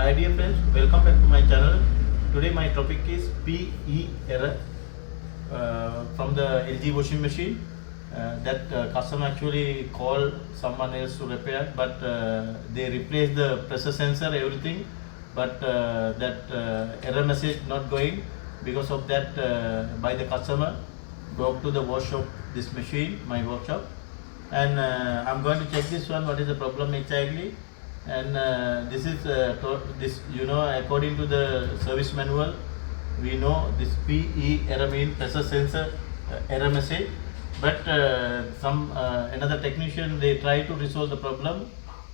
Hi dear friends, welcome back to my channel. Today my topic is PE error from the LG washing machine that customer actually called someone else to repair, but they replaced the pressure sensor, everything, but that error message not going. Because of that, by the customer go to the workshop, this machine, my workshop, and I'm going to check this one, what is the problem exactly. And this is this, according to the service manual, we know this PE error means pressure sensor error message, but some another technician, they try to resolve the problem.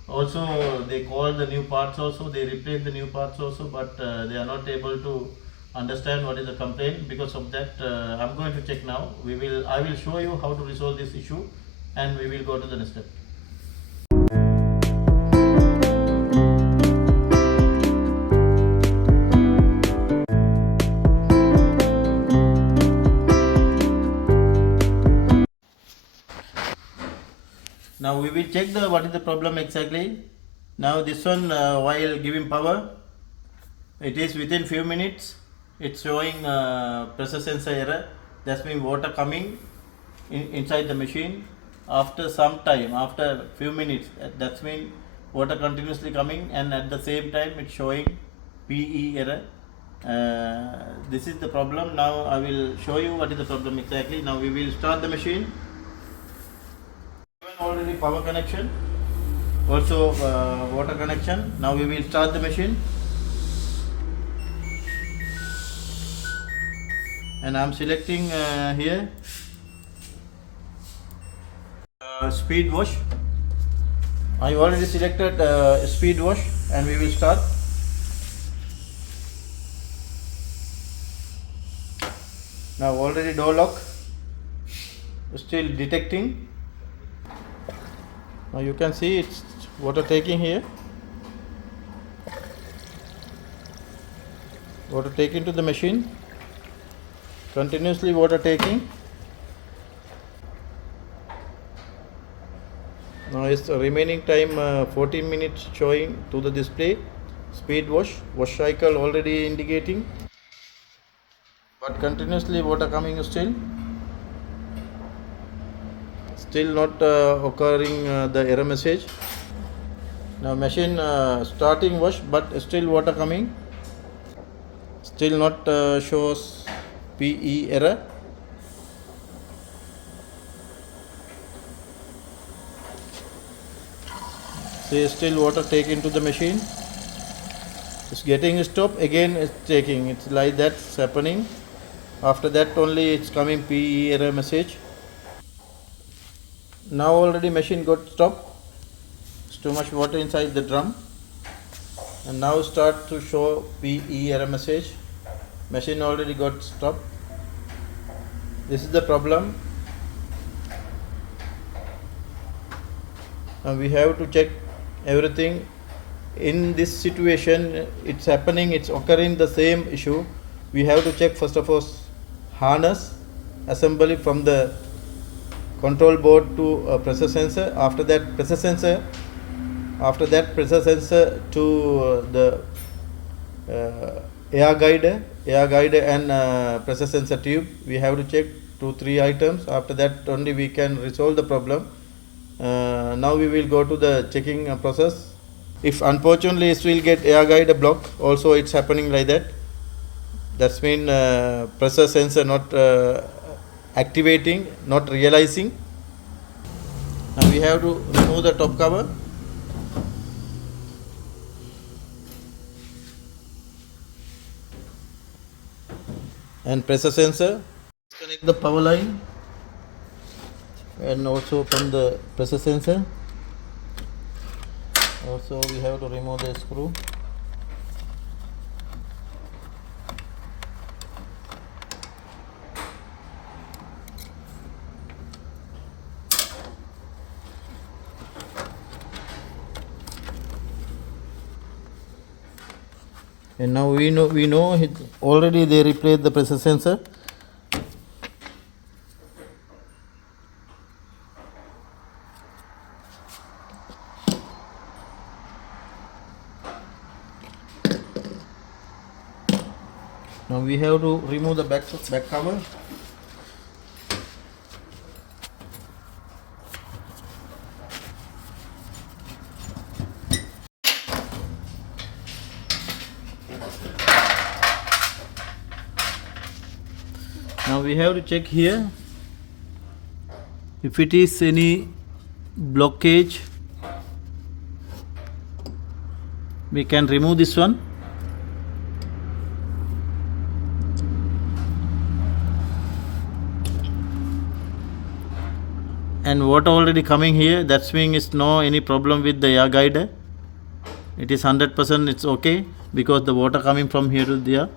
Also they call the new parts, also they replace the new parts also, but they are not able to understand what is the complaint. Because of that, I'm going to check now. I will show you how to resolve this issue, and we will go to the next step. Now we will check the what is the problem exactly. Now this one, while giving power, it is within few minutes, it's showing pressure sensor error. That means water coming inside the machine. After some time, after few minutes, that means water continuously coming, and at the same time it's showing PE error. This is the problem. Now I will show you what is the problem exactly. Now we will start the machine. Already power connection, also water connection. Now we will start the machine, and I am selecting here speed wash. I already selected speed wash, and we will start. Now already door lock still detecting. Now you can see it's water taking here, water taking to the machine, continuously water taking. Now it's remaining time 14 minutes showing to the display. Speed wash cycle already indicating, but continuously water coming still not occurring the error message. Now machine starting wash, but still water coming, still not shows PE error. See, still water take into the machine. It's getting stop, again it's taking. It's like that's happening. After that only it's coming PE error message. Now already machine got stop. It's too much water inside the drum, and now start to show PE error message. Machine already got stop. This is the problem. Now we have to check everything. In this situation, it's happening, it's occurring the same issue. We have to check first of all harness assembly from the control board to pressure sensor. After that pressure sensor to the air guide and pressure sensor tube. We have to check 2-3 items. After that only we can resolve the problem. Now we will go to the checking process. If unfortunately it will get air guide block, also it's happening like that. That's mean pressure sensor not activating, not realizing. Now we have to remove the top cover. And pressure sensor, connect the power line, and also from the pressure sensor also we have to remove the screw. And now we know already they replaced the pressure sensor. Now we have to remove the back cover. Now we have to check here if it is any blockage. We can remove this one. And water already coming here, that's mean it's no any problem with the air guider. It is 100%, it's okay because the water coming from here to there.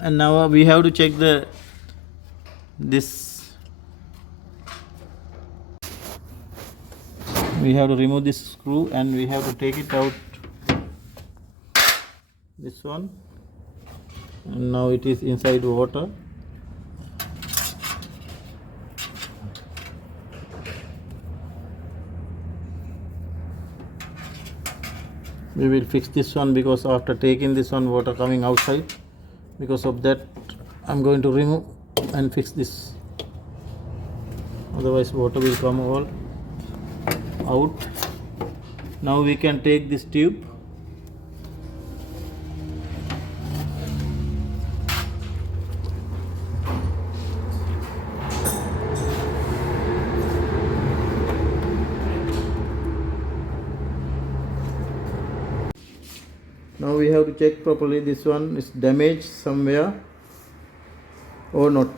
And now we have to check this. We have to remove this screw and we have to take it out. This one, and now it is inside water. We will fix this one because after taking this one, water coming outside. Because of that, I'm going to remove and fix this. Otherwise water will come all out. Now we can take this tube. Now we have to check properly this one is damaged somewhere or not.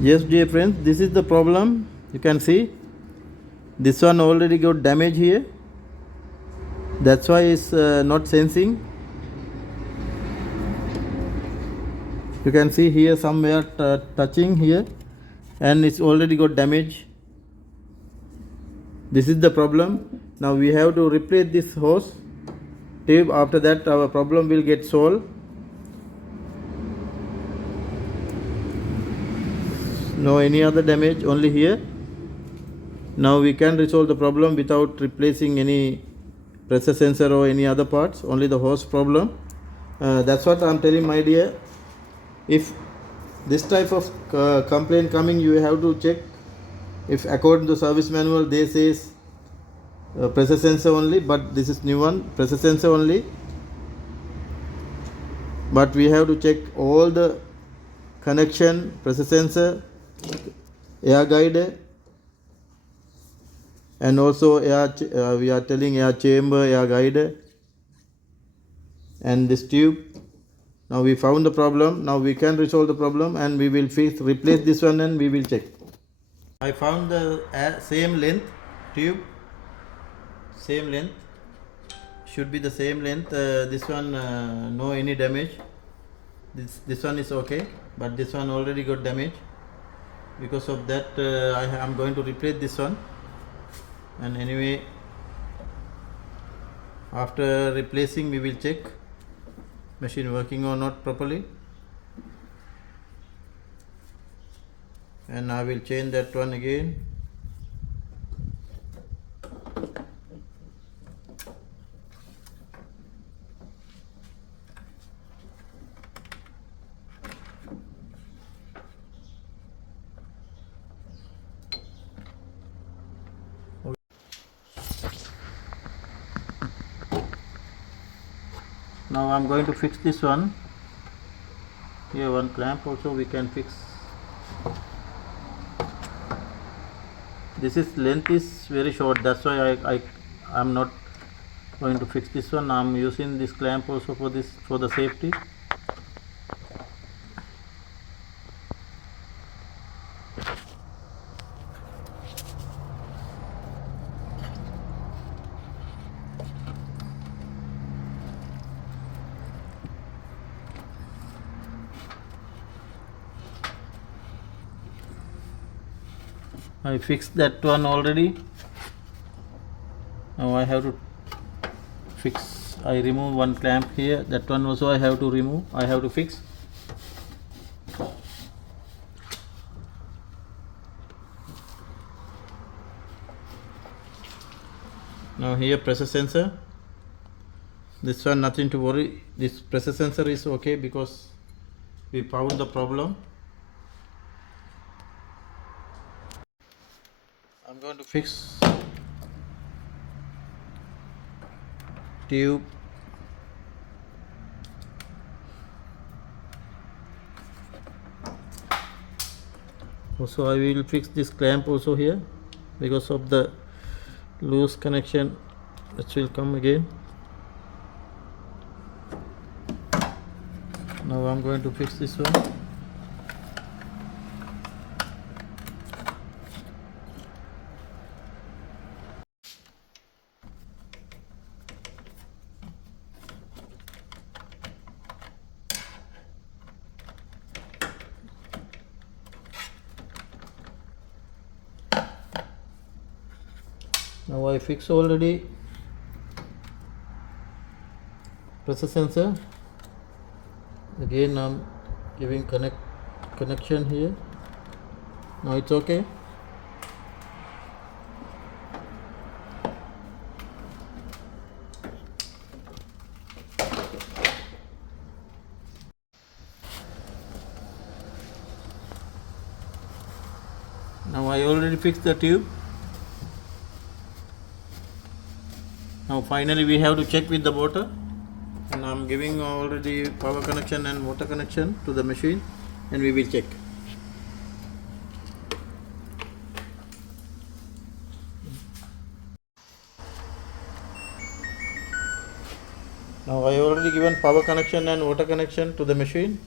Yes, dear friends, this is the problem. You can see this one already got damage here. That's why it's not sensing. You can see here somewhere touching here, and it's already got damage. This is the problem. Now we have to replace this hose tube. After that our problem will get solved. No any other damage, only here. Now we can resolve the problem without replacing any pressure sensor or any other parts, only the hose problem. That's what I'm telling, my dear. If this type of complaint coming, you have to check if according to service manual they says pressure sensor only, but this is new one, pressure sensor only. But we have to check all the connection, pressure sensor, air guide, and also air we are telling air chamber, air guide, and this tube. Now we found the problem. Now we can resolve the problem and we will replace this one and we will check. I found the same length tube, same length, should be the same length. This one no any damage. This one is okay, but this one already got damage. Because of that I am going to replace this one. And anyway, after replacing we will check machine working or not properly, and I will change that one again. Now I am going to fix this one. Here one clamp also we can fix. This is length is very short, that's why I am not going to fix this one. I am using this clamp also for the safety. I fixed that one already. Now I have to fix. I remove one clamp here. That one also I have to remove. I have to fix. Now here pressure sensor. This one nothing to worry. This pressure sensor is okay because we found the problem. I'm going to fix tube. Also I will fix this clamp also here because of the loose connection, which will come again. Now I'm going to fix this one. Now I fix already pressure sensor. Again I'm giving connection here. Now it's okay. Now I already fixed the tube. Now finally we have to check with the motor, and I'm giving already power connection and motor connection to the machine, and we will check. Now I already given power connection and motor connection to the machine.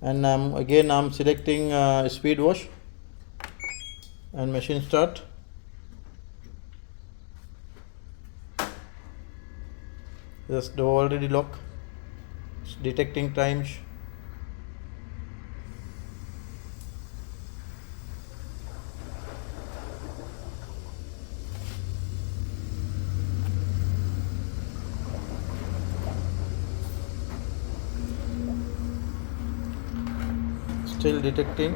And again I'm selecting speed wash and machine start. This door already lock. It's detecting times. Still detecting.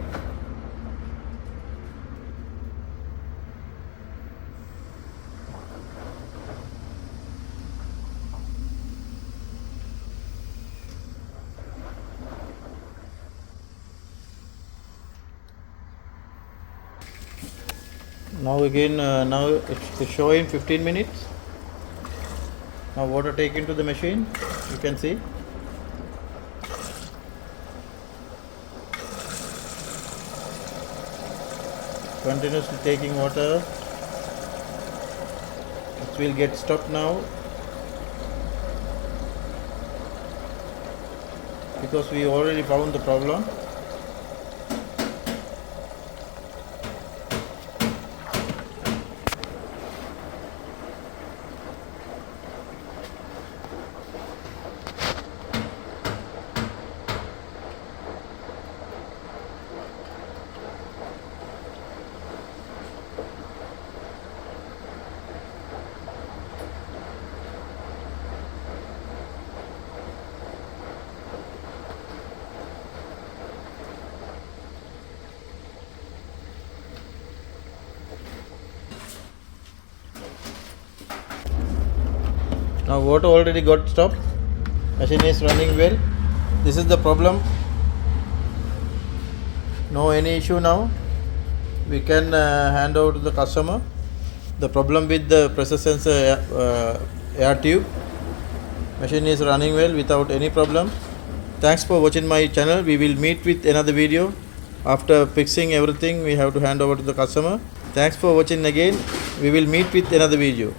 Now again, now it's showing 15 minutes. Now water taken to the machine, you can see. Continuously taking water. It will get stopped now because we already found the problem. Now water already got stopped. Machine is running well. This is the problem. No any issue now. We can hand over to the customer. The problem with the pressure sensor air tube. Machine is running well without any problem. Thanks for watching my channel. We will meet with another video. After fixing everything, we have to hand over to the customer. Thanks for watching again. We will meet with another video.